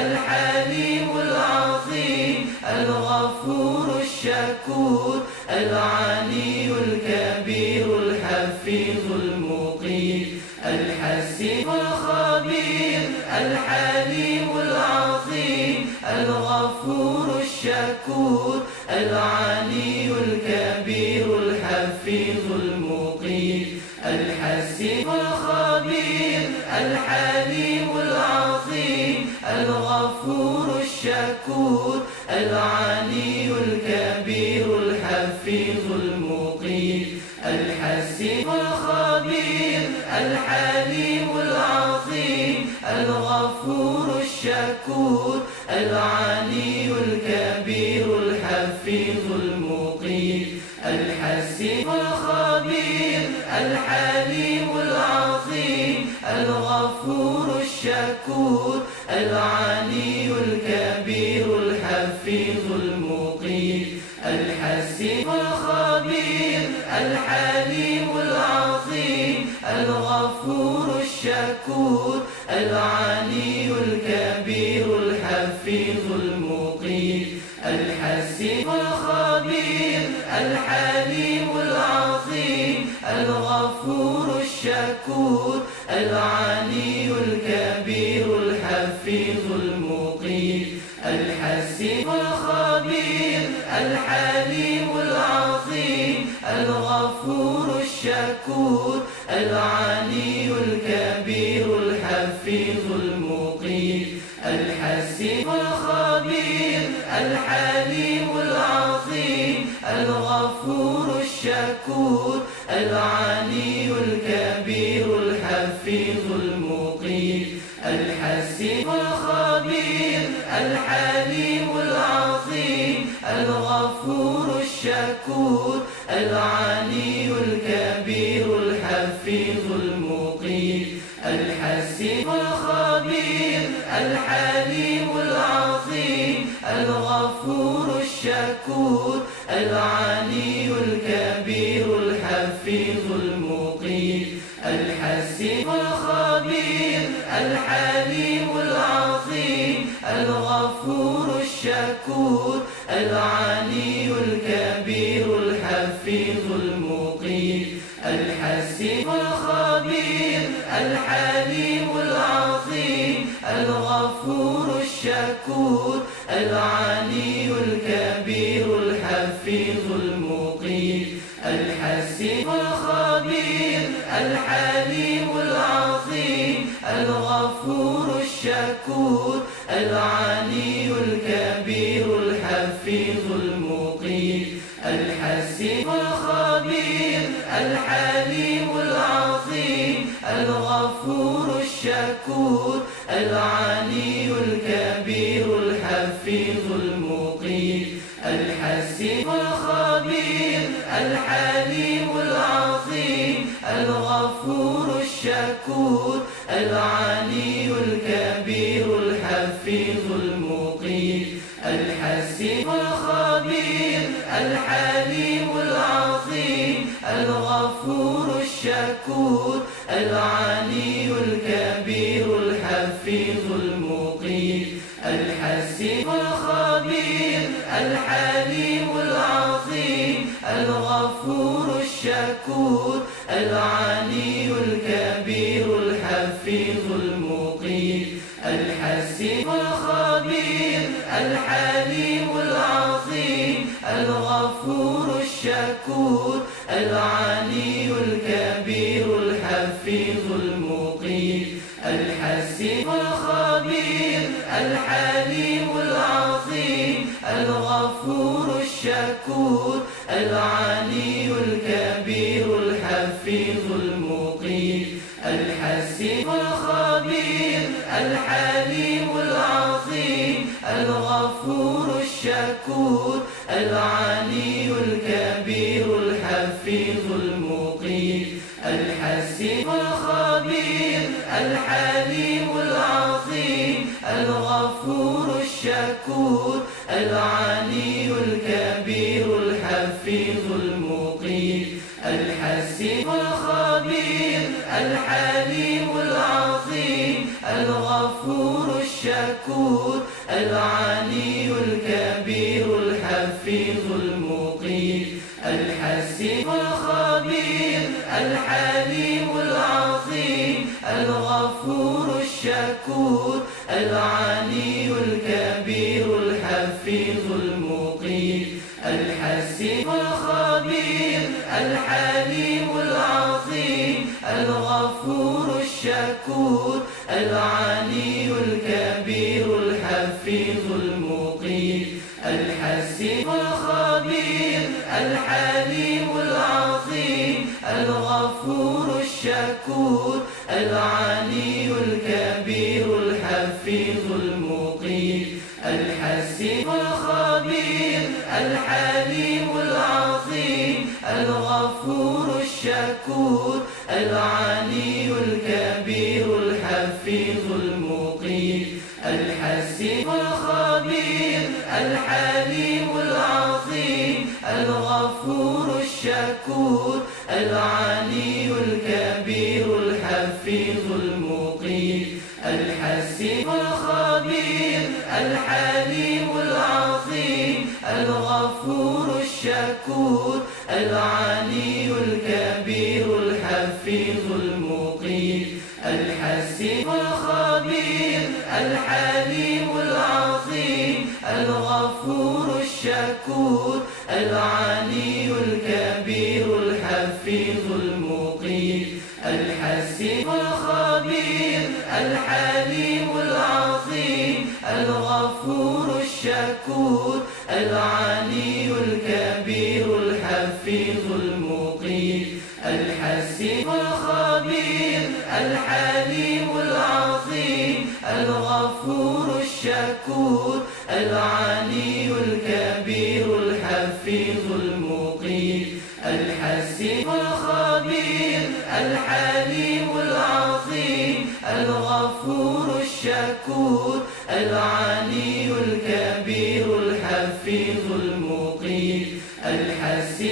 الحليم العظيم الغفور الشكور العلي الكبير الحفيظ المقيت الحسيب الخبير الحليم العظيم الغفور الشكور العلي الكبير الحفيظ المقيت الحسيب الخبير الحليم العظيم الغفور الشكور العلي الكبير الحفيظ المقيت الحسيب الخبير الحليم العظيم الغفور الشكور العلي الكبير الحفيظ المقيت الحسيب الخبير الحليم العظيم الغفور الشكور العلي الكبير الحفيظ المقيت الحسيب الخبير الحليم العظيم الغفور الشكور العلي الكبير الحفيظ المقيت الحسيب الخبير الحليم العظيم الغفور الشكور العلي الكبير الحفيظ المقيت الحسيب الخبير الحليم العظيم الغفور الشكور العلي الكبير الحفيظ المقيت الحسيب الخبير الحليم العظيم الغفور الشكور العلي الكبير الحفيظ المقيت الحسيب الخبير الحليم العظيم الغفور الشكور العلي الكبير الحفيظ المقيت الحسيب الخبير الحليم العظيم الغفور الشكور العلي الكبير الحفيظ المقيت الحسيب الخبير الحليم العظيم الغفور الشكور العلي الكبير الحفيظ المقيت الحسيب الخبير الحليم العظيم الغفور الشكور العلي الكبير الحفيظ المقيت الحسيب الخبير الحليم العظيم الغفور الشكور العلي الكبير الحفيظ المقيت الحسيب الخبير الحليم العظيم الغفور الشكور العلي الكبير الحفيظ المقيت الحسيب الخبير الحليم العظيم الغفور الشكور العلي الكبير الحفيظ المقيت الحسيب الخبير الحليم العظيم الغفور الشكور العلي الكبير الحفيظ المقيت الحسيب الخبير الحليم العظيم الغفور الشكور العلي الكبير الحفيظ المقيت الحسيب الخبير الحليم العظيم الغفور الشكور العلي الكبير الحفيظ المقيت الحسيب الخبير الحليم العظيم الغفور الشكور العلي الكبير الحفيظ المقيت الحسيب الخبير الحليم العظيم الغفور الشكور العلي الكبير الحفيظ المقيت الحسيب الخبير الحليم العظيم الغفور الشكور العلي الكبير الحفيظ المقيت الحسيب الخبير الحليم العظيم الغفور الشكور العلي الكبير الحفيظ المقيت الحسيب الخبير الحليم العظيم الغفور الشكور العلي الكبير الحفيظ المقيت الحسيب الخبير الحليم العظيم الغفور الشكور العلي الكبير الحفيظ المقيت الحسيب الخبير الحليم العظيم الغفور الشكور العلي الكبير الحفيظ المقيت الحسيب الخبير الحليم العظيم الغفور الشكور العلي الكبير الحفيظ المقيت الحسيب الخبير الحليم العظيم الغفور الشكور العلي الكبير الحفيظ المقيت الحسيب الخبير الحليم العظيم الغفور الشكور العلي الكبير الحفيظ المقيت الحسيب الخبير الحليم العظيم الغفور الشكور العلي الكبير الحفيظ المقيت الحسيب الخبير الحليم العظيم الغفور الشكور العلي الكبير الحفيظ المقيت الحسيب الخبير الحليم العظيم الغفور الشكور العلي الكبير الحفيظ المقيت الحسيب الخبير الحليم العظيم الغفور الشكور العلي الكبير الحفيظ المقيت الحسيب